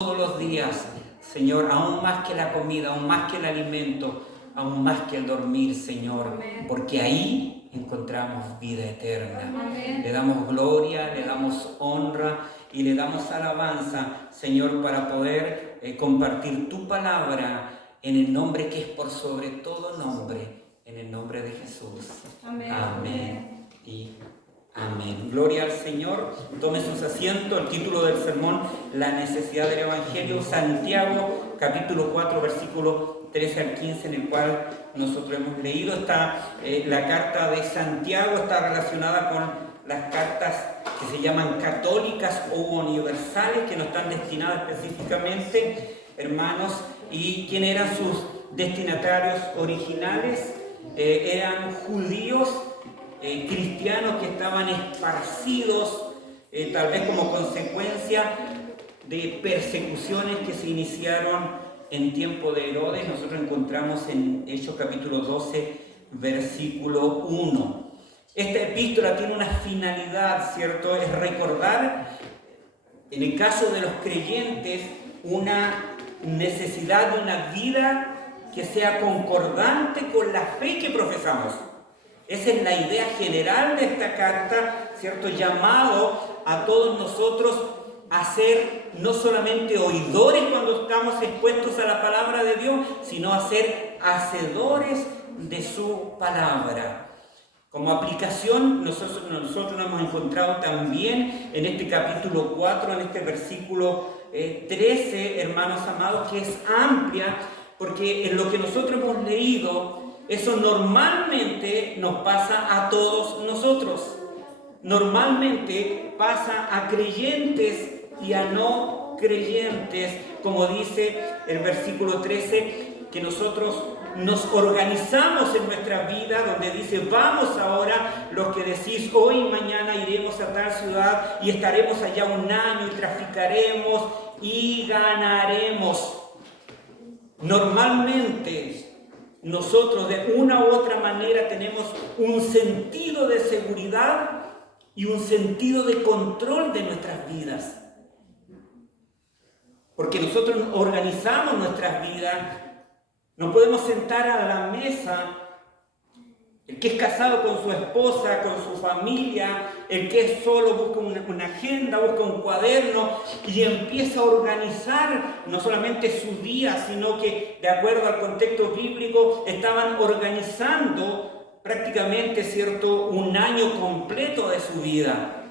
todos los días, Señor, aún más que la comida, aún más que el alimento, aún más que el dormir, Señor, Amén. porque ahí encontramos vida eterna. Amén. Le damos gloria, le damos honra y le damos alabanza, Señor, para poder compartir tu palabra en el nombre que es por sobre todo nombre, en el nombre de Jesús. Amén. Amén y amén. Gloria al Señor. Tome sus asientos. El título del sermón, La necesidad del Evangelio, Santiago, capítulo 4, versículo 13 al 15, en el cual nosotros hemos leído. La carta de Santiago está relacionada con las cartas que se llaman católicas o universales, que no están destinadas específicamente, hermanos, y quiénes eran sus destinatarios originales. Eran judíos cristianos que estaban esparcidos, tal vez como consecuencia de persecuciones que se iniciaron en tiempo de Herodes. Nosotros encontramos en Hechos capítulo 12, versículo 1. Esta epístola tiene una finalidad, ¿cierto? Es recordar, en el caso de los creyentes, una necesidad de una vida que sea concordante con la fe que profesamos. Esa es la idea general de esta carta, ¿cierto? Llamado a todos nosotros a ser no solamente oidores cuando estamos expuestos a la palabra de Dios, sino a ser hacedores de su palabra. Como aplicación, nosotros nos hemos encontrado también en este capítulo 4, en este versículo 13, hermanos amados, que es amplia, porque en lo que nosotros hemos leído, eso normalmente nos pasa a todos nosotros. Normalmente pasa a creyentes y a no creyentes, como dice el versículo 13, que nosotros nos organizamos en nuestra vida, donde dice, vamos ahora, los que decís, hoy y mañana iremos a tal ciudad y estaremos allá un año y traficaremos y ganaremos. Normalmente nosotros de una u otra manera tenemos un sentido de seguridad y un sentido de control de nuestras vidas. Porque nosotros organizamos nuestras vidas, nos podemos sentar a la mesa, el que es casado con su esposa, con su familia, el que es solo busca una agenda, busca un cuaderno y empieza a organizar no solamente su día, sino que de acuerdo al contexto bíblico estaban organizando prácticamente, ¿cierto?, un año completo de su vida.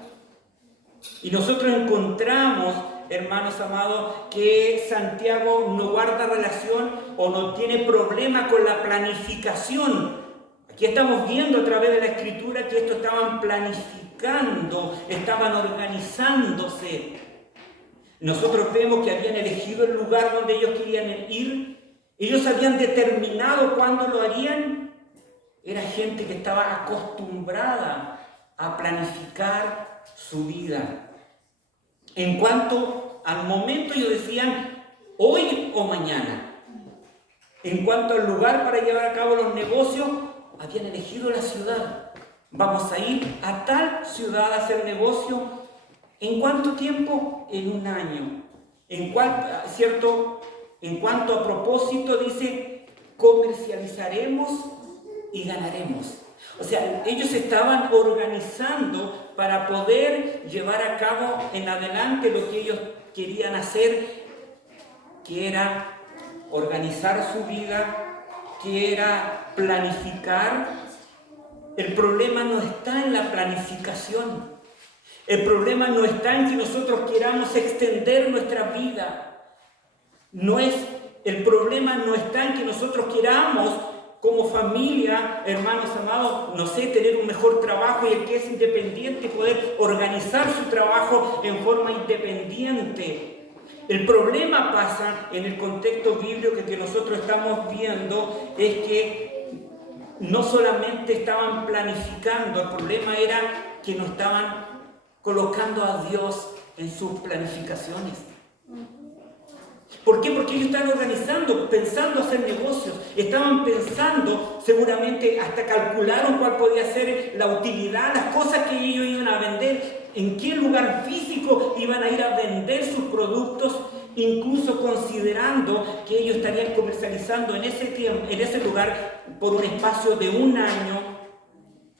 Y nosotros encontramos, hermanos amados, que Santiago no guarda relación o no tiene problema con la planificación. Aquí estamos viendo a través de la Escritura que esto estaban planificando, estaban organizándose. Nosotros vemos que habían elegido el lugar donde ellos querían ir. Ellos habían determinado cuándo lo harían. Era gente que estaba acostumbrada a planificar su vida. En cuanto al momento, ellos decían hoy o mañana. En cuanto al lugar para llevar a cabo los negocios, habían elegido la ciudad. Vamos a ir a tal ciudad a hacer negocio. ¿En cuánto tiempo? En un año. En cuanto a propósito, dice, comercializaremos y ganaremos. O sea, ellos estaban organizando para poder llevar a cabo en adelante lo que ellos querían hacer, que era organizar su vida, que era planificar. El problema no está en la planificación. El problema no está en que nosotros queramos extender nuestra vida. El problema no está en que nosotros queramos, como familia, hermanos amados, tener un mejor trabajo y el que es independiente poder organizar su trabajo en forma independiente. El problema pasa en el contexto bíblico que nosotros estamos viendo, es que no solamente estaban planificando, el problema era que no estaban colocando a Dios en sus planificaciones. ¿Por qué? Porque ellos estaban organizando, pensando hacer negocios, estaban pensando, seguramente hasta calcularon cuál podía ser la utilidad, las cosas que ellos iban a vender, en qué lugar físico iban a ir a vender sus productos, incluso considerando que ellos estarían comercializando en ese lugar por un espacio de 1 año,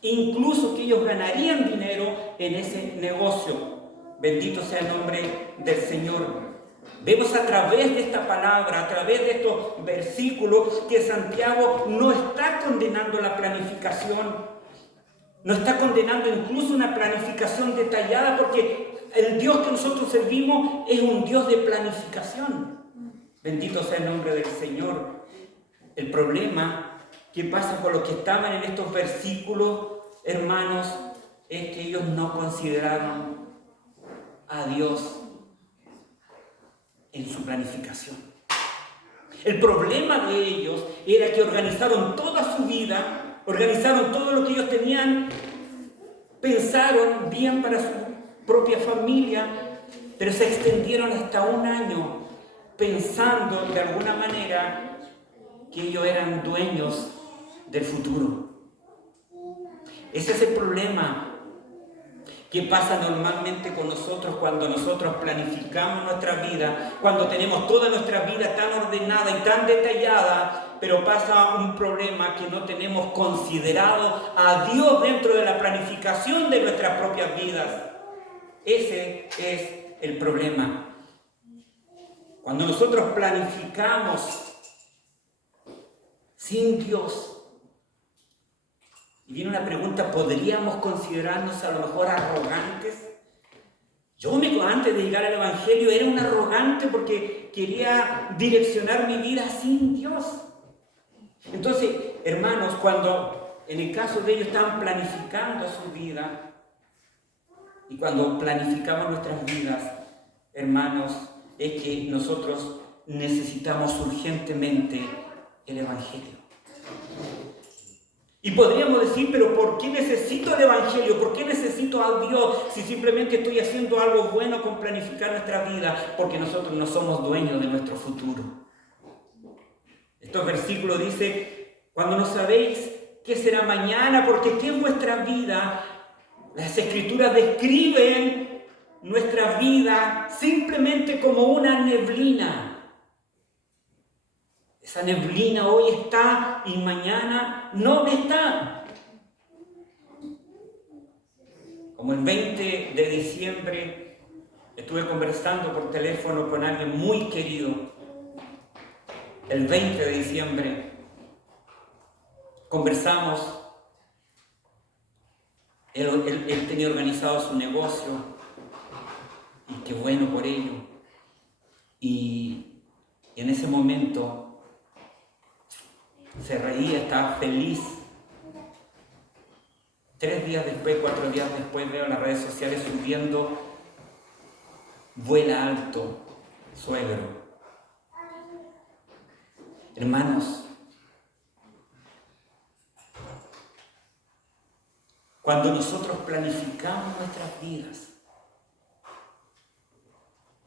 incluso que ellos ganarían dinero en ese negocio. Bendito sea el nombre del Señor. Vemos a través de esta palabra, a través de estos versículos, que Santiago no está condenando la planificación. No está condenando incluso una planificación detallada, porque el Dios que nosotros servimos es un Dios de planificación. Bendito sea el nombre del Señor. El problema que pasa con los que estaban en estos versículos, hermanos, es que ellos no consideraron a Dios en su planificación. El problema de ellos era que organizaron toda su vida, organizaron todo lo que ellos tenían, pensaron bien para su propia familia, pero se extendieron hasta 1 año pensando de alguna manera que ellos eran dueños del futuro. Ese es el problema que pasa normalmente con nosotros cuando nosotros planificamos nuestra vida, cuando tenemos toda nuestra vida tan ordenada y tan detallada, pero pasa un problema que no tenemos considerado a Dios dentro de la planificación de nuestras propias vidas. Ese es el problema. Cuando nosotros planificamos sin Dios, y viene una pregunta, ¿podríamos considerarnos a lo mejor arrogantes? Yo antes de llegar al Evangelio era un arrogante porque quería direccionar mi vida sin Dios. Entonces, hermanos, cuando en el caso de ellos estaban planificando su vida, y cuando planificamos nuestras vidas, hermanos, es que nosotros necesitamos urgentemente el Evangelio. Y podríamos decir, pero ¿por qué necesito el Evangelio? ¿Por qué necesito a Dios si simplemente estoy haciendo algo bueno con planificar nuestra vida? Porque nosotros no somos dueños de nuestro futuro. Estos versículos dicen, cuando no sabéis qué será mañana, porque ¿qué es vuestra vida? Las Escrituras describen nuestra vida simplemente como una neblina. Esa neblina hoy está y mañana no está. Como el 20 de diciembre estuve conversando por teléfono con alguien muy querido. El 20 de diciembre conversamos. Él tenía organizado su negocio y qué bueno por ello. Y en ese momento se reía, estaba feliz. 3 días después, 4 días después, veo en las redes sociales subiendo, vuela alto, suegro. Hermanos, cuando nosotros planificamos nuestras vidas,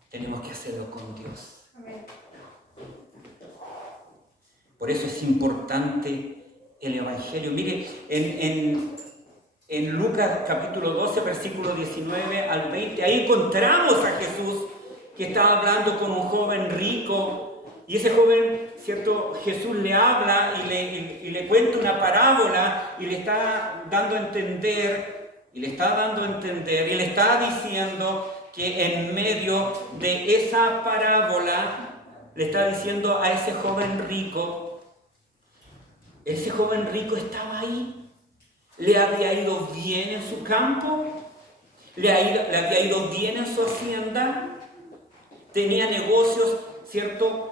tenemos que hacerlo con Dios. Amén. Por eso es importante el Evangelio. Mire, en Lucas capítulo 12, versículo 19 al 20, ahí encontramos a Jesús que estaba hablando con un joven rico. Y ese joven, ¿cierto? Jesús le habla y le cuenta una parábola y le está dando a entender, y le está diciendo que en medio de esa parábola le está diciendo a ese joven rico estaba ahí, le había ido bien en su campo, le había ido bien en su hacienda, tenía negocios, ¿cierto?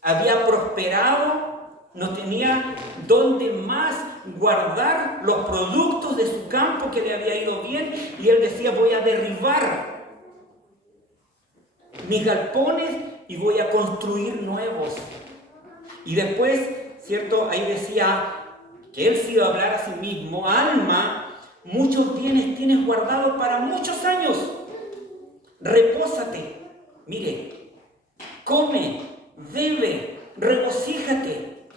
Había prosperado, no tenía dónde más guardar los productos de su campo que le había ido bien, y él decía, voy a derribar mis galpones y voy a construir nuevos. Y después, ¿cierto? Ahí decía que él se iba a hablar a sí mismo, alma, muchos bienes tienes guardados para muchos años, repósate, mire, come, bebe, regocíjate.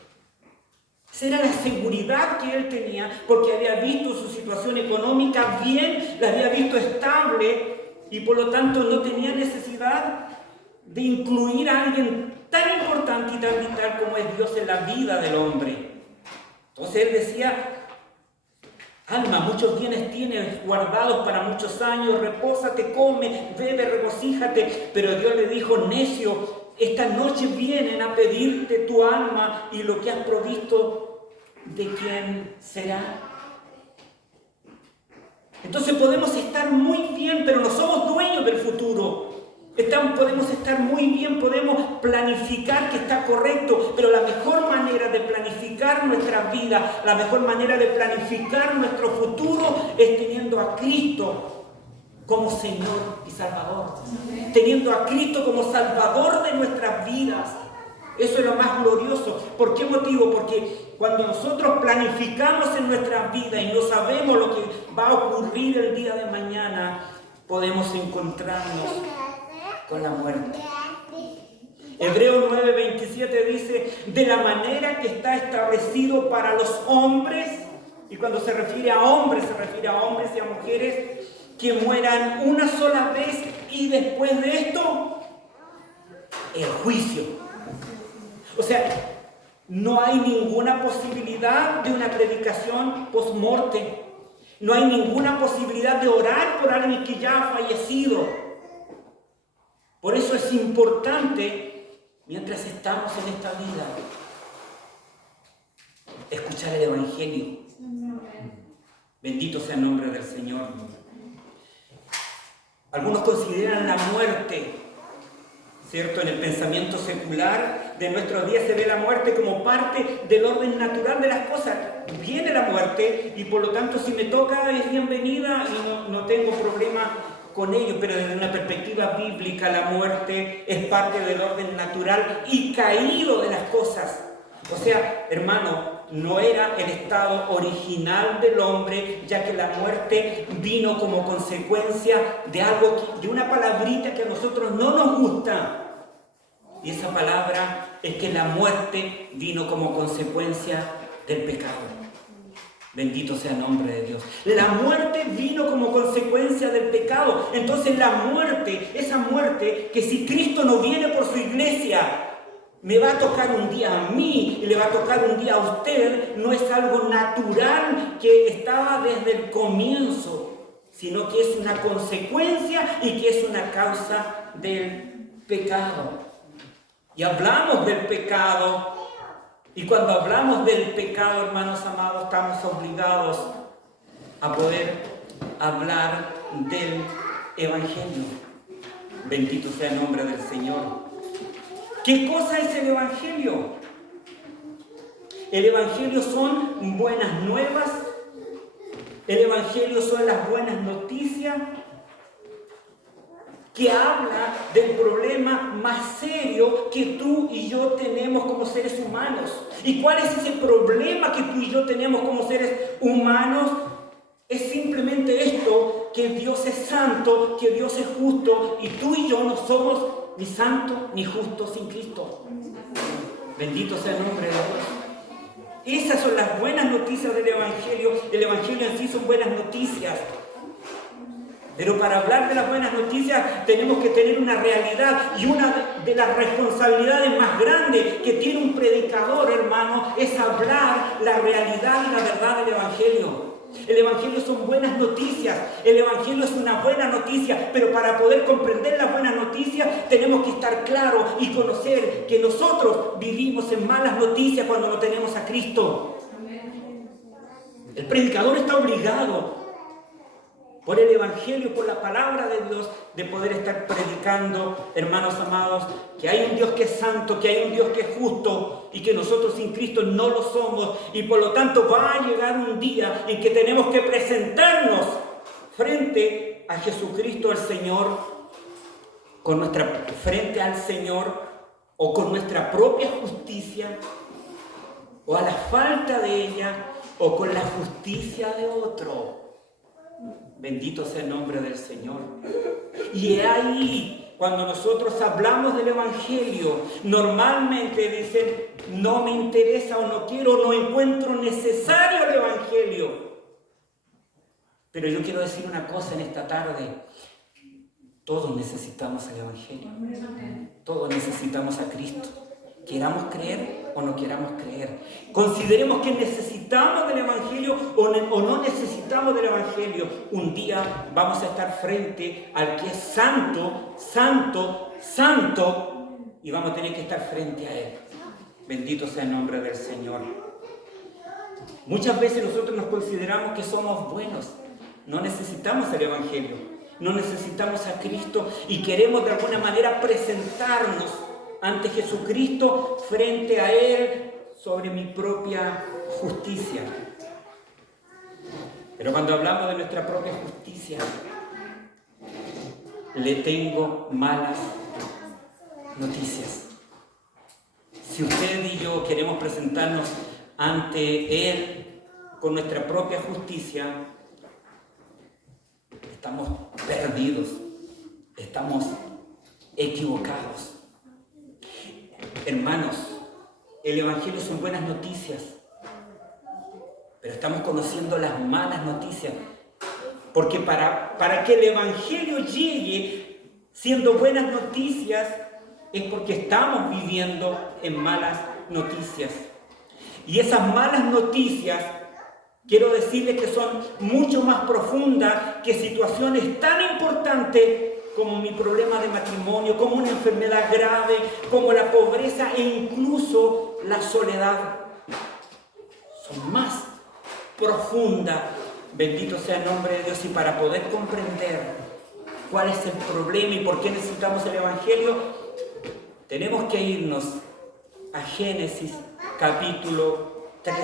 Esa era la seguridad que él tenía, porque había visto su situación económica bien, la había visto estable, y por lo tanto no tenía necesidad de incluir a alguien tan importante y tan vital como es Dios en la vida del hombre. Entonces él decía: alma, muchos bienes tienes guardados para muchos años, repósate, come, bebe, regocíjate. Pero Dios le dijo: necio, esta noche vienen a pedirte tu alma y lo que has provisto, ¿de quién será? Entonces podemos estar muy bien, pero no somos dueños del futuro. Podemos estar muy bien, podemos planificar que está correcto, pero la mejor manera de planificar nuestra vida, la mejor manera de planificar nuestro futuro es teniendo a Cristo como Señor y Salvador. Teniendo a Cristo como Salvador de nuestras vidas. Eso es lo más glorioso. ¿Por qué motivo? Porque cuando nosotros planificamos en nuestras vidas y no sabemos lo que va a ocurrir el día de mañana, podemos encontrarnos con la muerte. Hebreos 9:27 dice: de la manera que está establecido para los hombres, y cuando se refiere a hombres y a mujeres, que mueran una sola vez y después de esto, el juicio. O sea, no hay ninguna posibilidad de una predicación post-morte. No hay ninguna posibilidad de orar por alguien que ya ha fallecido. Por eso es importante, mientras estamos en esta vida, escuchar el Evangelio. Bendito sea el nombre del Señor. Algunos consideran la muerte, ¿cierto? En el pensamiento secular de nuestros días se ve la muerte como parte del orden natural de las cosas. Viene la muerte y por lo tanto si me toca es bienvenida y no tengo problema con ello, pero desde una perspectiva bíblica la muerte es parte del orden natural y caído de las cosas. O sea, hermano, no era el estado original del hombre, ya que la muerte vino como consecuencia de algo, de una palabrita que a nosotros no nos gusta. Y esa palabra es que la muerte vino como consecuencia del pecado. Bendito sea el nombre de Dios. La muerte vino como consecuencia del pecado. Entonces la muerte, esa muerte que si Cristo no viene por su iglesia, me va a tocar un día a mí y le va a tocar un día a usted, no es algo natural que estaba desde el comienzo, sino que es una consecuencia y que es una causa del pecado. Y hablamos del pecado. Y cuando hablamos del pecado, hermanos amados, estamos obligados a poder hablar del Evangelio. Bendito sea el nombre del Señor. ¿Qué cosa es el Evangelio? El Evangelio son buenas nuevas. El Evangelio son las buenas noticias que habla del problema más serio que tú y yo tenemos como seres humanos. ¿Y cuál es ese problema que tú y yo tenemos como seres humanos? Es simplemente esto, que Dios es santo, que Dios es justo, y tú y yo no somos ni santos ni justos sin Cristo. Bendito sea el nombre de Dios. Esas son las buenas noticias del Evangelio. El Evangelio en sí son buenas noticias. Pero para hablar de las buenas noticias tenemos que tener una realidad, y una de las responsabilidades más grandes que tiene un predicador, hermano, es hablar la realidad y la verdad del Evangelio. El Evangelio son buenas noticias, el Evangelio es una buena noticia, pero para poder comprender las buenas noticias tenemos que estar claros y conocer que nosotros vivimos en malas noticias cuando no tenemos a Cristo. El predicador está obligado por el Evangelio, por la palabra de Dios, de poder estar predicando, hermanos amados, que hay un Dios que es santo, que hay un Dios que es justo, y que nosotros sin Cristo no lo somos, y por lo tanto va a llegar un día en que tenemos que presentarnos frente a Jesucristo el Señor, frente al Señor, o con nuestra propia justicia, o a la falta de ella, o con la justicia de otro. Bendito sea el nombre del Señor. Y es ahí, cuando nosotros hablamos del Evangelio, normalmente dicen, no me interesa o no quiero, no encuentro necesario el Evangelio. Pero yo quiero decir una cosa en esta tarde. Todos necesitamos el Evangelio. Todos necesitamos a Cristo. Queramos creer o no queramos creer. Consideremos que necesitamos del Evangelio o no necesitamos del Evangelio. Un día vamos a estar frente al que es santo, santo, santo, y vamos a tener que estar frente a Él. Bendito sea el nombre del Señor. Muchas veces nosotros nos consideramos que somos buenos. No necesitamos el Evangelio. No necesitamos a Cristo y queremos de alguna manera presentarnos ante Jesucristo frente a Él sobre mi propia justicia. Pero cuando hablamos de nuestra propia justicia, le tengo malas noticias. Si usted y yo queremos presentarnos ante Él con nuestra propia justicia, estamos perdidos, estamos equivocados. Hermanos, el Evangelio son buenas noticias, pero estamos conociendo las malas noticias, porque para que el Evangelio llegue siendo buenas noticias es porque estamos viviendo en malas noticias. Y esas malas noticias, quiero decirles que son mucho más profundas que situaciones tan importantes como mi problema de matrimonio, como una enfermedad grave, como la pobreza e incluso la soledad. Son más profundas. Bendito sea el nombre de Dios. Y para poder comprender cuál es el problema y por qué necesitamos el Evangelio, tenemos que irnos a Génesis capítulo 3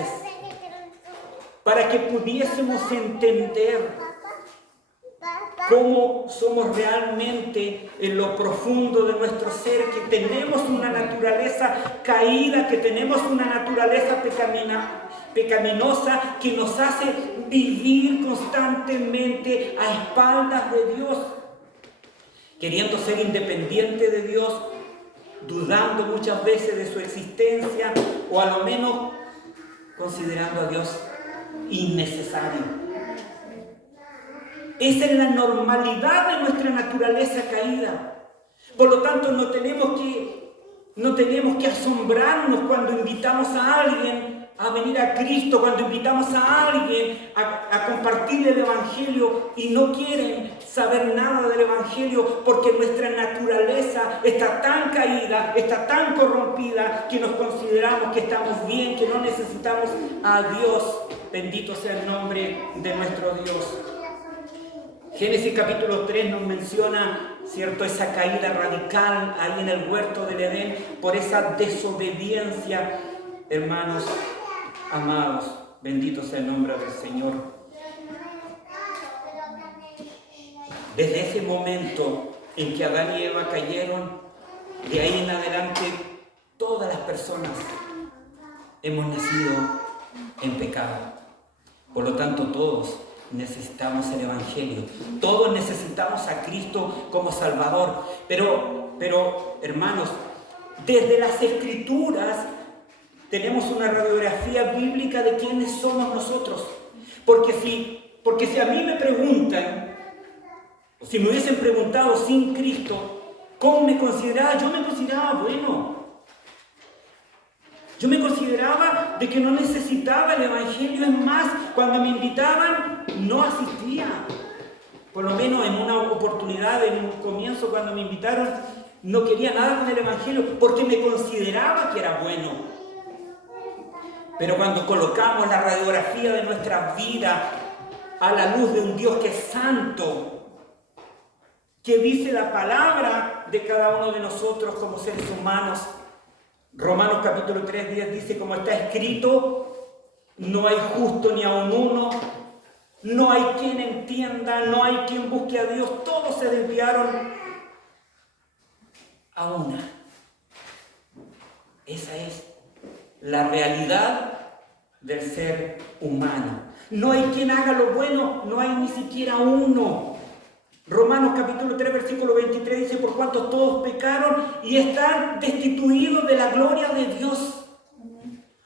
para que pudiésemos entender cómo somos realmente en lo profundo de nuestro ser, que tenemos una naturaleza caída, que tenemos una naturaleza pecaminosa que nos hace vivir constantemente a espaldas de Dios, queriendo ser independiente de Dios, dudando muchas veces de su existencia o a lo menos considerando a Dios innecesario. Esa es la normalidad de nuestra naturaleza caída. Por lo tanto, no tenemos que asombrarnos cuando invitamos a alguien a venir a Cristo, cuando invitamos a alguien a compartir el Evangelio y no quieren saber nada del Evangelio porque nuestra naturaleza está tan caída, está tan corrompida que nos consideramos que estamos bien, que no necesitamos a Dios. Bendito sea el nombre de nuestro Dios. Génesis capítulo 3 nos menciona, ¿cierto?, esa caída radical ahí en el huerto del Edén por esa desobediencia. Hermanos amados, bendito sea el nombre del Señor. Desde ese momento en que Adán y Eva cayeron, de ahí en adelante todas las personas hemos nacido en pecado. Por lo tanto, todos necesitamos el Evangelio. Todos necesitamos a Cristo como Salvador. Pero, hermanos, desde las Escrituras tenemos una radiografía bíblica de quiénes somos nosotros. Porque si a mí me preguntan, o si me hubiesen preguntado sin Cristo, ¿cómo me consideraba? Yo me consideraba bueno. Yo me consideraba de que no necesitaba el Evangelio. Es más, cuando me invitaban, no asistía. Por lo menos en una oportunidad, en un comienzo, cuando me invitaron, no quería nada con el Evangelio porque me consideraba que era bueno. Pero cuando colocamos la radiografía de nuestra vida a la luz de un Dios que es santo, que dice la palabra de cada uno de nosotros como seres humanos, Romanos capítulo 3:10 dice, como está escrito, no hay justo ni aun uno, no hay quien entienda, no hay quien busque a Dios, todos se desviaron a una. Esa es la realidad del ser humano. No hay quien haga lo bueno, no hay ni siquiera uno. Romanos capítulo 3 versículo 23 dice, por cuanto todos pecaron y están destituidos de la gloria de Dios.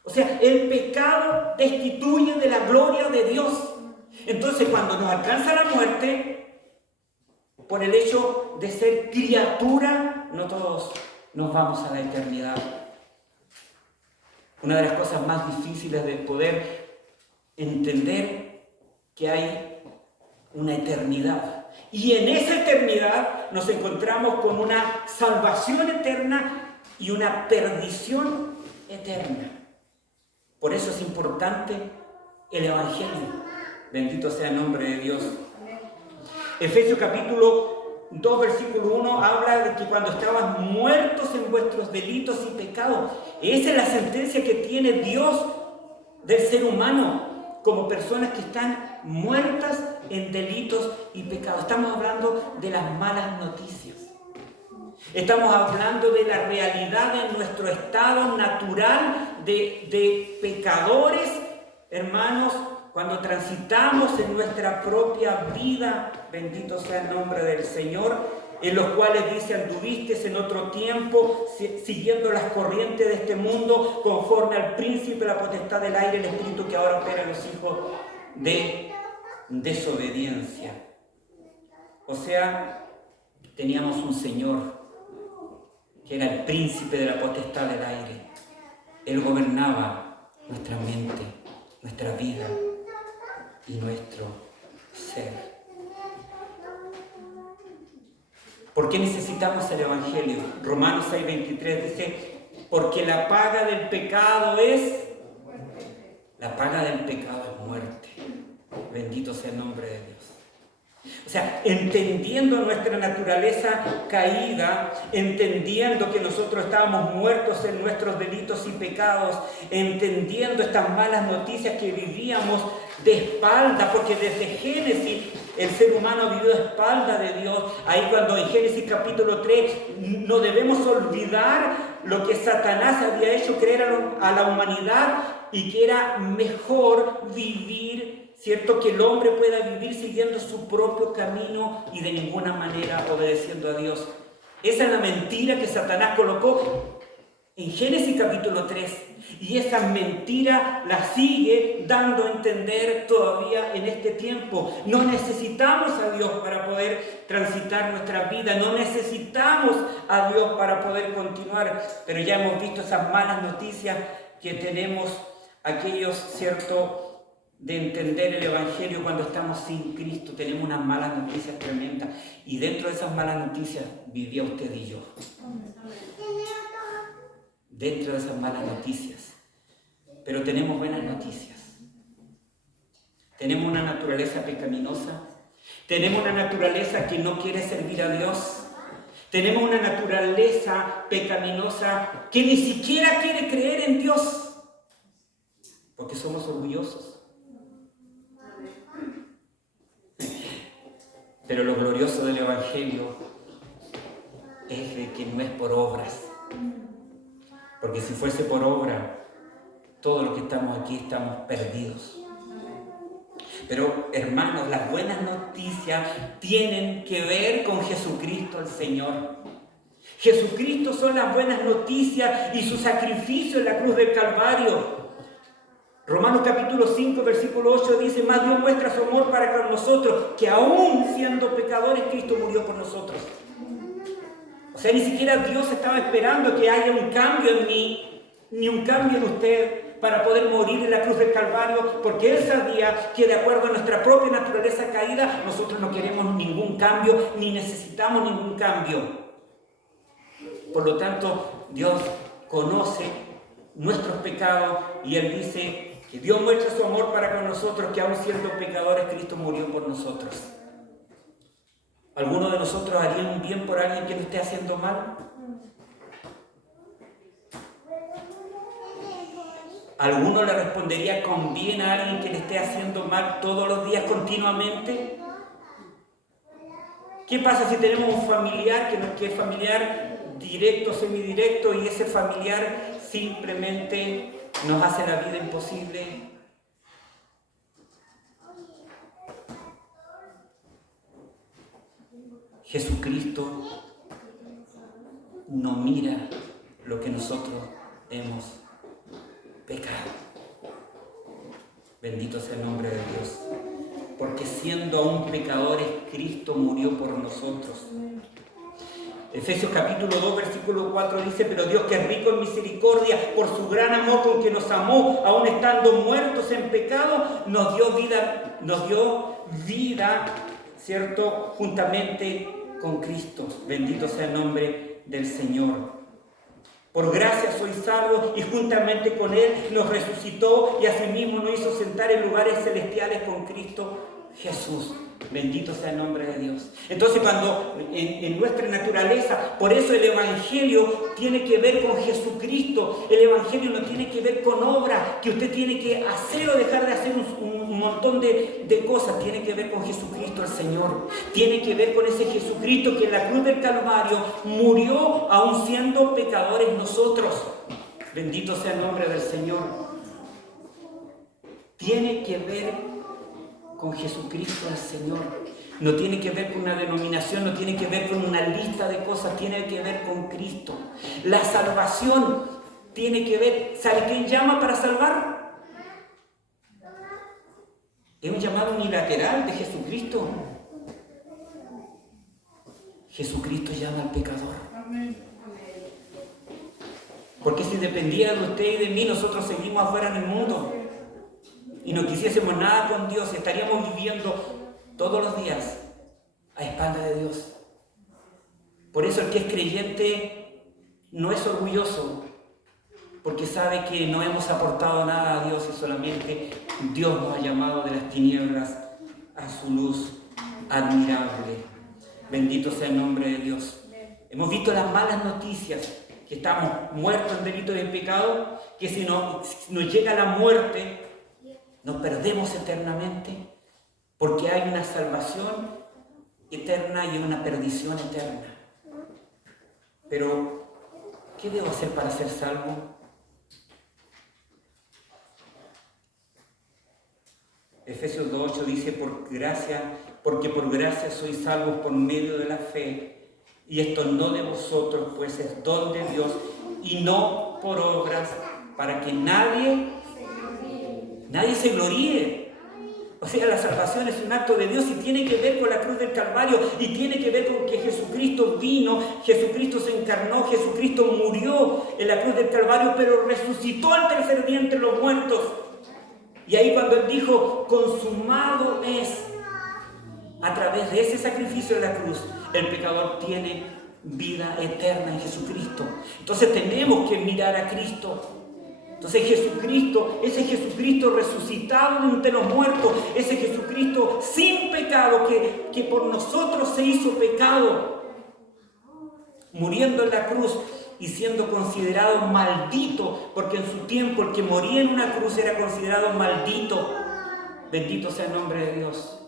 O sea, el pecado destituye de la gloria de Dios. Entonces, cuando nos alcanza la muerte, por el hecho de ser criatura, no todos nos vamos a la eternidad. Una de las cosas más difíciles de poder entender que hay una eternidad. Y en esa eternidad nos encontramos con una salvación eterna y una perdición eterna. Por eso es importante el Evangelio. Bendito sea el nombre de Dios. Efesios capítulo 2, versículo 1 habla de que cuando estaban muertos en vuestros delitos y pecados, esa es la sentencia que tiene Dios del ser humano, como personas que están muertas en delitos y pecados. Estamos hablando de las malas noticias. Estamos hablando de la realidad de nuestro estado natural de pecadores, hermanos, cuando transitamos en nuestra propia vida, bendito sea el nombre del Señor, en los cuales dice, anduviste en otro tiempo, siguiendo las corrientes de este mundo, conforme al príncipe de la potestad del aire, el espíritu que ahora opera en los hijos de desobediencia. O sea, teníamos un Señor que era el príncipe de la potestad del aire. Él gobernaba nuestra mente, nuestra vida y nuestro ser. ¿Por qué necesitamos el Evangelio? Romanos 6:23 dice, porque la paga del pecado es muerte. Bendito sea el nombre de Dios. O sea, entendiendo nuestra naturaleza caída, entendiendo que nosotros estábamos muertos en nuestros delitos y pecados, entendiendo estas malas noticias que vivíamos de espalda, porque desde Génesis el ser humano vivió de espalda de Dios. Ahí cuando en Génesis capítulo 3 no debemos olvidar lo que Satanás había hecho creer a la humanidad y que era mejor vivir, ¿cierto? Que el hombre pueda vivir siguiendo su propio camino y de ninguna manera obedeciendo a Dios. Esa es la mentira que Satanás colocó en Génesis capítulo 3. Y esa mentira la sigue dando a entender todavía en este tiempo. No necesitamos a Dios para poder transitar nuestra vida. No necesitamos a Dios para poder continuar. Pero ya hemos visto esas malas noticias que tenemos aquellos, ¿cierto?, de entender el Evangelio cuando estamos sin Cristo. Tenemos unas malas noticias tremendas. Y dentro de esas malas noticias vivía usted y yo. Dentro de esas malas noticias. Pero tenemos buenas noticias. Tenemos una naturaleza pecaminosa. Tenemos una naturaleza que no quiere servir a Dios. Tenemos una naturaleza pecaminosa que ni siquiera quiere creer en Dios. Porque somos orgullosos. Pero lo glorioso del Evangelio es de que no es por obras. Porque si fuese por obra, todos los que estamos aquí estamos perdidos. Pero hermanos, las buenas noticias tienen que ver con Jesucristo el Señor. Jesucristo son las buenas noticias y su sacrificio en la cruz del Calvario. Romanos capítulo 5, versículo 8 dice, más Dios muestra su amor para con nosotros, que aún siendo pecadores, Cristo murió por nosotros. O sea, ni siquiera Dios estaba esperando que haya un cambio en mí, ni un cambio en usted, para poder morir en la cruz del Calvario, porque Él sabía que de acuerdo a nuestra propia naturaleza caída, nosotros no queremos ningún cambio, ni necesitamos ningún cambio. Por lo tanto, Dios conoce nuestros pecados y Él dice que Dios muestra su amor para con nosotros, que aún siendo pecadores, Cristo murió por nosotros. ¿Alguno de nosotros haría un bien por alguien que lo esté haciendo mal? ¿Alguno le respondería con bien a alguien que le esté haciendo mal todos los días continuamente? ¿Qué pasa si tenemos un familiar que es familiar directo, semidirecto, y ese familiar simplemente nos hace la vida imposible? Jesucristo no mira lo que nosotros hemos pecado. Bendito sea el nombre de Dios. porque siendo aún pecadores, Cristo murió por nosotros. Efesios capítulo 2, versículo 4 dice: pero Dios, que es rico en misericordia, por su gran amor con que nos amó, aun estando muertos en pecado, nos dio vida, ¿cierto?, juntamente con Cristo. Bendito sea el nombre del Señor. Por gracia sois salvos, y juntamente con Él nos resucitó y asimismo nos hizo sentar en lugares celestiales con Cristo Jesús. Bendito sea el nombre de Dios. Entonces, cuando en nuestra naturaleza, por eso el Evangelio tiene que ver con Jesucristo. El Evangelio no tiene que ver con obras que usted tiene que hacer o dejar de hacer un montón de cosas. Tiene que ver con Jesucristo el Señor. Tiene que ver con ese Jesucristo que en la cruz del Calvario murió aun siendo pecadores nosotros. Bendito sea el nombre del Señor. Tiene que ver con Jesucristo el Señor. No tiene que ver con una denominación, no tiene que ver con una lista de cosas, tiene que ver con Cristo. La salvación tiene que ver, ¿sabe quién llama para salvar? Es un llamado unilateral de Jesucristo. Jesucristo llama al pecador. Porque si dependiera de usted y de mí, nosotros seguimos afuera en el mundo y no quisiésemos nada con Dios, estaríamos viviendo todos los días a espaldas de Dios. Por eso el que es creyente no es orgulloso, porque sabe que no hemos aportado nada a Dios y solamente Dios nos ha llamado de las tinieblas a su luz admirable. Bendito sea el nombre de Dios. Hemos visto las malas noticias, que estamos muertos en delito y en pecado, que si nos llega la muerte, nos perdemos eternamente, porque hay una salvación eterna y una perdición eterna. Pero, ¿qué debo hacer para ser salvo? Efesios 2:8 dice: porque por gracia sois salvos por medio de la fe, y esto no de vosotros, pues es don de Dios, y no por obras, para que nadie se gloríe. O sea, la salvación es un acto de Dios y tiene que ver con la cruz del Calvario y tiene que ver con que Jesucristo vino, Jesucristo se encarnó, Jesucristo murió en la cruz del Calvario, pero resucitó al tercer día entre los muertos. Y ahí cuando Él dijo: consumado es, a través de ese sacrificio de la cruz, el pecador tiene vida eterna en Jesucristo. Entonces tenemos que mirar a Cristo. Entonces Jesucristo, ese Jesucristo resucitado entre los muertos, ese Jesucristo sin pecado que por nosotros se hizo pecado, muriendo en la cruz y siendo considerado maldito, porque en su tiempo el que moría en una cruz era considerado maldito. Bendito sea el nombre de Dios.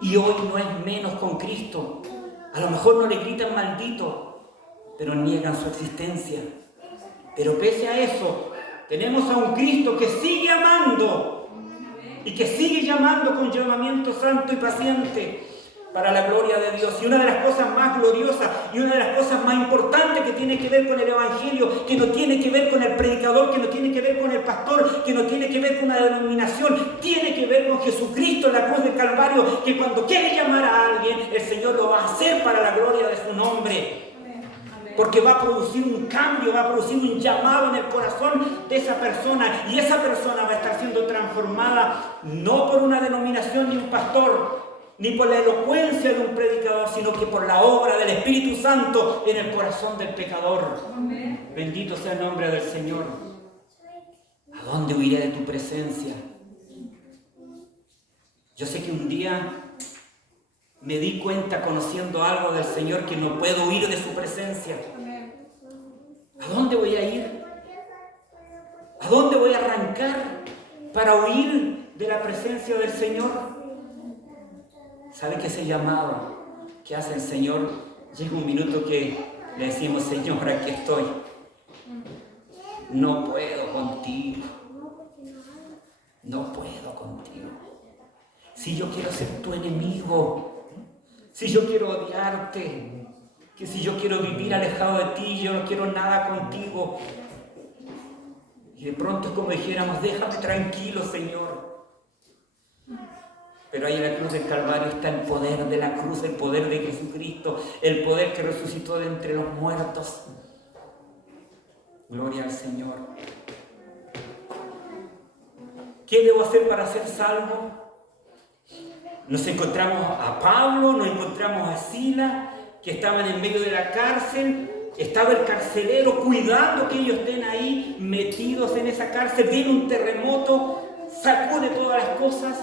Y hoy no es menos con Cristo. A lo mejor no le gritan maldito, pero niegan su existencia. Pero pese a eso, tenemos a un Cristo que sigue amando y que sigue llamando con llamamiento santo y paciente para la gloria de Dios. Y una de las cosas más gloriosas y una de las cosas más importantes que tiene que ver con el Evangelio, que no tiene que ver con el predicador, que no tiene que ver con el pastor, que no tiene que ver con una denominación, tiene que ver con Jesucristo en la cruz del Calvario, que cuando quiere llamar a alguien, el Señor lo va a hacer para la gloria de su nombre. Porque va a producir un cambio, va a producir un llamado en el corazón de esa persona. Y esa persona va a estar siendo transformada no por una denominación ni un pastor, ni por la elocuencia de un predicador, sino que por la obra del Espíritu Santo en el corazón del pecador. Amén. Bendito sea el nombre del Señor. ¿A dónde huiré de tu presencia? Yo sé que un día me di cuenta, conociendo algo del Señor, que no puedo huir de su presencia. ¿A dónde voy a ir? ¿A dónde voy a arrancar para huir de la presencia del Señor? ¿Sabe que ese llamado que hace el Señor, llega un minuto que le decimos: Señor, aquí estoy. No puedo contigo. No puedo contigo. Si yo quiero ser tu enemigo, si yo quiero odiarte, que si yo quiero vivir alejado de ti, yo no quiero nada contigo. Y de pronto es como dijéramos: déjame tranquilo, Señor. Pero ahí en la cruz del Calvario está el poder de la cruz, el poder de Jesucristo, el poder que resucitó de entre los muertos. Gloria al Señor. ¿Qué debo hacer para ser salvo? Nos encontramos a Pablo, nos encontramos a Silas, que estaban en medio de la cárcel. Estaba el carcelero cuidando que ellos estén ahí metidos en esa cárcel. Viene un terremoto, sacude todas las cosas.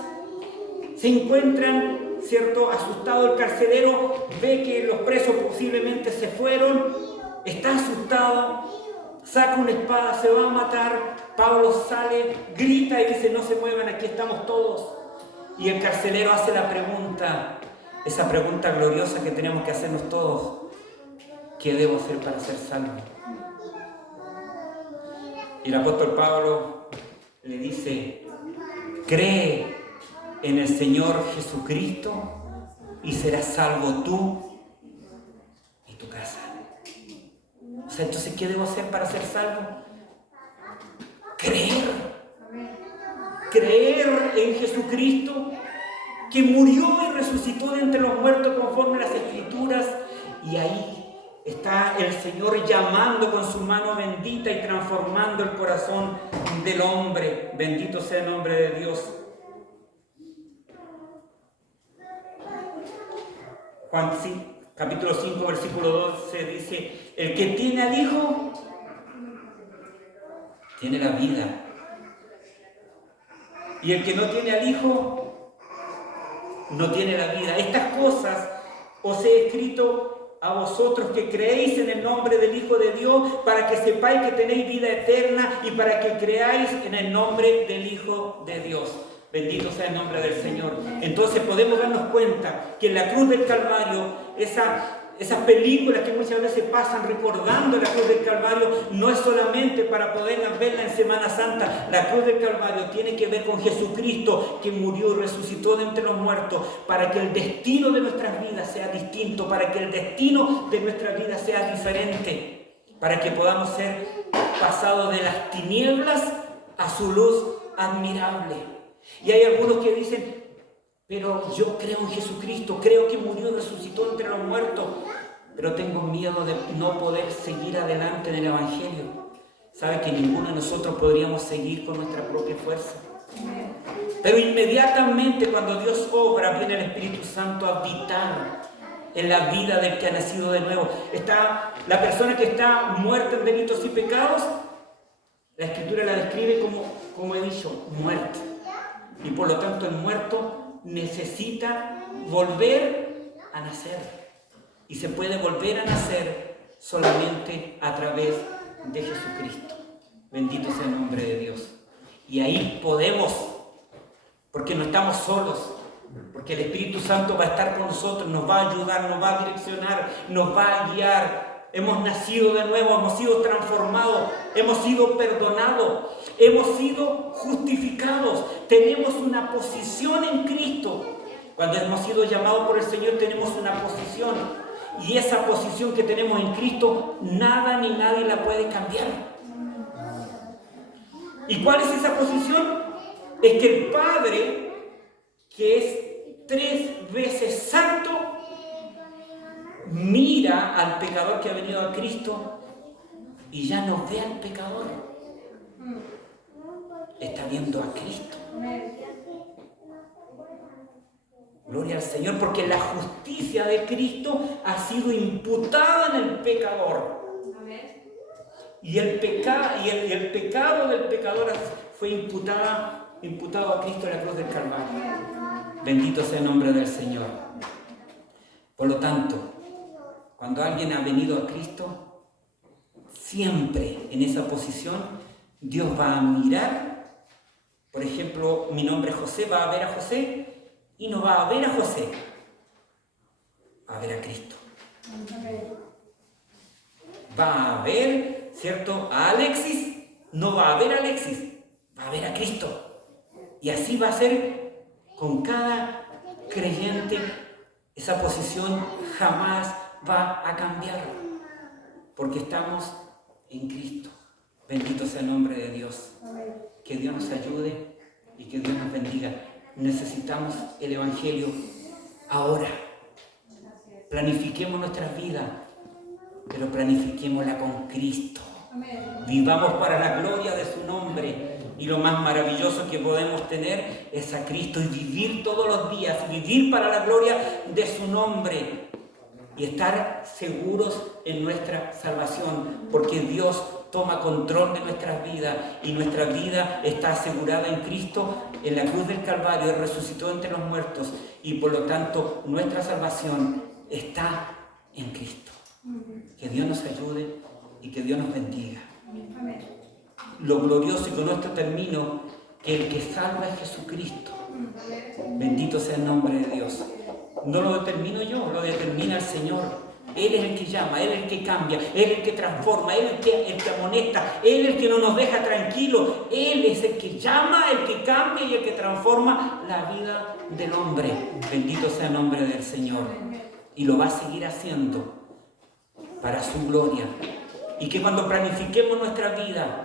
Se encuentran, ¿cierto?, asustado el carcelero, ve que los presos posiblemente se fueron, está asustado, saca una espada, se va a matar. Pablo sale, grita y dice: no se muevan, aquí estamos todos. Y el carcelero hace la pregunta, esa pregunta gloriosa que tenemos que hacernos todos: ¿qué debo hacer para ser salvo? Y el apóstol Pablo le dice: cree en el Señor Jesucristo y serás salvo tú y tu casa. O sea, entonces, ¿qué debo hacer para ser salvo? Creer en Jesucristo, que murió y resucitó de entre los muertos conforme a las Escrituras. Y ahí está el Señor llamando con su mano bendita y transformando el corazón del hombre. Bendito sea el nombre de Dios. Juan capítulo 5, versículo 12 dice: el que tiene al Hijo tiene la vida. Y el que no tiene al Hijo no tiene la vida. Estas cosas os he escrito a vosotros que creéis en el nombre del Hijo de Dios, para que sepáis que tenéis vida eterna y para que creáis en el nombre del Hijo de Dios. Bendito sea el nombre del Señor. Entonces podemos darnos cuenta que en la cruz del Calvario, esas películas que muchas veces pasan recordando la cruz del Calvario, no es solamente para poderlas verla en Semana Santa. La cruz del Calvario tiene que ver con Jesucristo, que murió y resucitó de entre los muertos, para que el destino de nuestras vidas sea distinto, para que el destino de nuestras vidas sea diferente, para que podamos ser pasados de las tinieblas a su luz admirable. Y hay algunos que dicen: pero yo creo en Jesucristo, creo que murió y resucitó entre los muertos, pero tengo miedo de no poder seguir adelante en el Evangelio. ¿Sabe que ninguno de nosotros podríamos seguir con nuestra propia fuerza? Pero inmediatamente cuando Dios obra, viene el Espíritu Santo a habitar en la vida del que ha nacido de nuevo. Está la persona que está muerta en delitos y pecados. La Escritura la describe como he dicho, muerta. Y por lo tanto el muerto necesita volver a nacer. Y se puede volver a nacer solamente a través de Jesucristo. Bendito sea el nombre de Dios. Y ahí podemos, porque no estamos solos, porque el Espíritu Santo va a estar con nosotros, nos va a ayudar, nos va a direccionar, nos va a guiar. Hemos nacido de nuevo, hemos sido transformados, hemos sido perdonados, hemos sido justificados, tenemos una posición en Cristo. Cuando hemos sido llamados por el Señor tenemos una posición, y esa posición que tenemos en Cristo nada ni nadie la puede cambiar. ¿Y cuál es esa posición? Es que el Padre, que es 3 veces santo, mira al pecador que ha venido a Cristo y ya no ve al pecador. Está viendo a Cristo. Gloria al Señor, porque la justicia de Cristo ha sido imputada en el pecador. Y el pecado del pecador fue imputado a Cristo en la cruz del Calvario. Bendito sea el nombre del Señor. Por lo tanto, cuando alguien ha venido a Cristo, siempre en esa posición Dios va a mirar. Por ejemplo, mi nombre es José, va a ver a José y no va a ver a José, va a ver a Cristo. Va a ver, ¿cierto?, a Alexis, no va a ver a Alexis, va a ver a Cristo. Y así va a ser con cada creyente. Esa posición jamás va a cambiar, porque estamos en Cristo. Bendito sea el nombre de Dios. Que Dios nos ayude y que Dios nos bendiga. necesitamos el Evangelio ahora. Planifiquemos nuestras vidas, pero planifiquémosla con Cristo. Vivamos para la gloria de su nombre. Y lo más maravilloso que podemos tener es a Cristo y vivir todos los días, vivir para la gloria de su nombre y estar seguros en nuestra salvación, porque Dios toma control de nuestras vidas y nuestra vida está asegurada en Cristo. En la cruz del Calvario resucitó entre los muertos y por lo tanto nuestra salvación está en Cristo. Que Dios nos ayude y que Dios nos bendiga. Lo glorioso, y con esto termino, que el que salva es Jesucristo. Bendito sea el nombre de Dios. No lo determino yo, lo determina el Señor. Él es el que llama, Él es el que cambia, Él es el que transforma, Él es el que amonesta, Él es el que no nos deja tranquilos. Él es el que llama, el que cambia y el que transforma la vida del hombre. Bendito sea el nombre del Señor. Y lo va a seguir haciendo para su gloria. Y que cuando planifiquemos nuestra vida,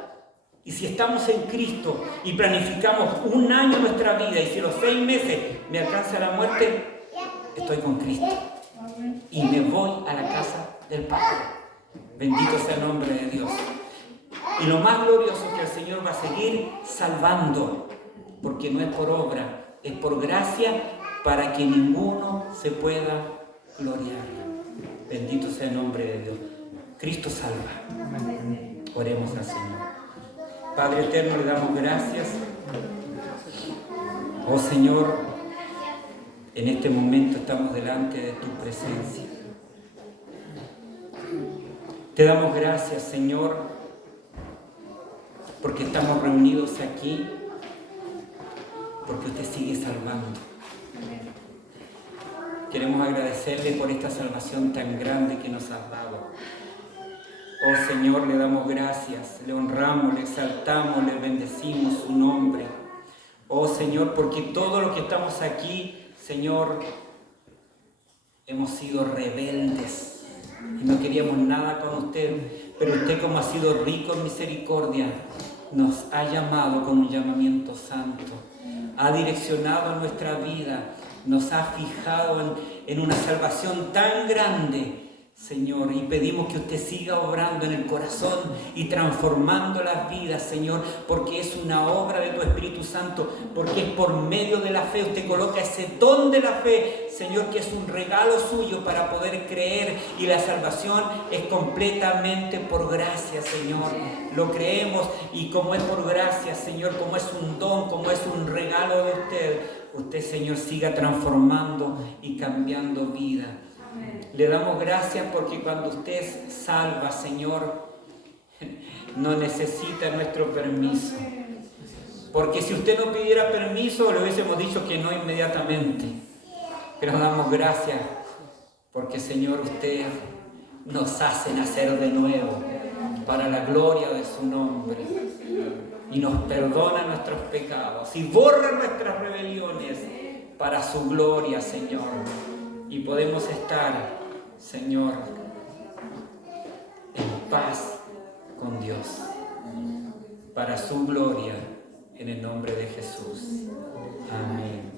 y si estamos en Cristo y planificamos un año nuestra vida, y si los 6 meses me alcanza la muerte, estoy con Cristo y me voy a la casa del Padre. Bendito sea el nombre de Dios. Y lo más glorioso es que el Señor va a seguir salvando, porque no es por obra, es por gracia, para que ninguno se pueda gloriar. Bendito sea el nombre de Dios. Cristo salva. Oremos al Señor. Padre eterno, le damos gracias. Oh Señor, en este momento estamos delante de tu presencia. Te damos gracias, Señor, porque estamos reunidos aquí, porque usted sigue salvando. Queremos agradecerle por esta salvación tan grande que nos has dado. Oh Señor, le damos gracias, le honramos, le exaltamos, le bendecimos su nombre. Oh Señor, porque todo lo que estamos aquí, Señor, hemos sido rebeldes y no queríamos nada con usted, pero usted, como ha sido rico en misericordia, nos ha llamado con un llamamiento santo, ha direccionado nuestra vida, nos ha fijado en una salvación tan grande, Señor, y pedimos que usted siga obrando en el corazón y transformando las vidas, Señor, porque es una obra de tu Espíritu Santo, porque es por medio de la fe. Usted coloca ese don de la fe, Señor, que es un regalo suyo para poder creer, y la salvación es completamente por gracia, Señor. Lo creemos, y como es por gracia, Señor, como es un don, como es un regalo de usted, Señor, siga transformando y cambiando vida. Le damos gracias porque cuando usted salva, Señor, no necesita nuestro permiso. Porque si usted no pidiera permiso, le hubiésemos dicho que no inmediatamente. Pero damos gracias porque, Señor, usted nos hace nacer de nuevo para la gloria de su nombre. Y nos perdona nuestros pecados y borra nuestras rebeliones para su gloria, Señor. Y podemos estar, Señor, en paz con Dios, para su gloria, en el nombre de Jesús. Amén.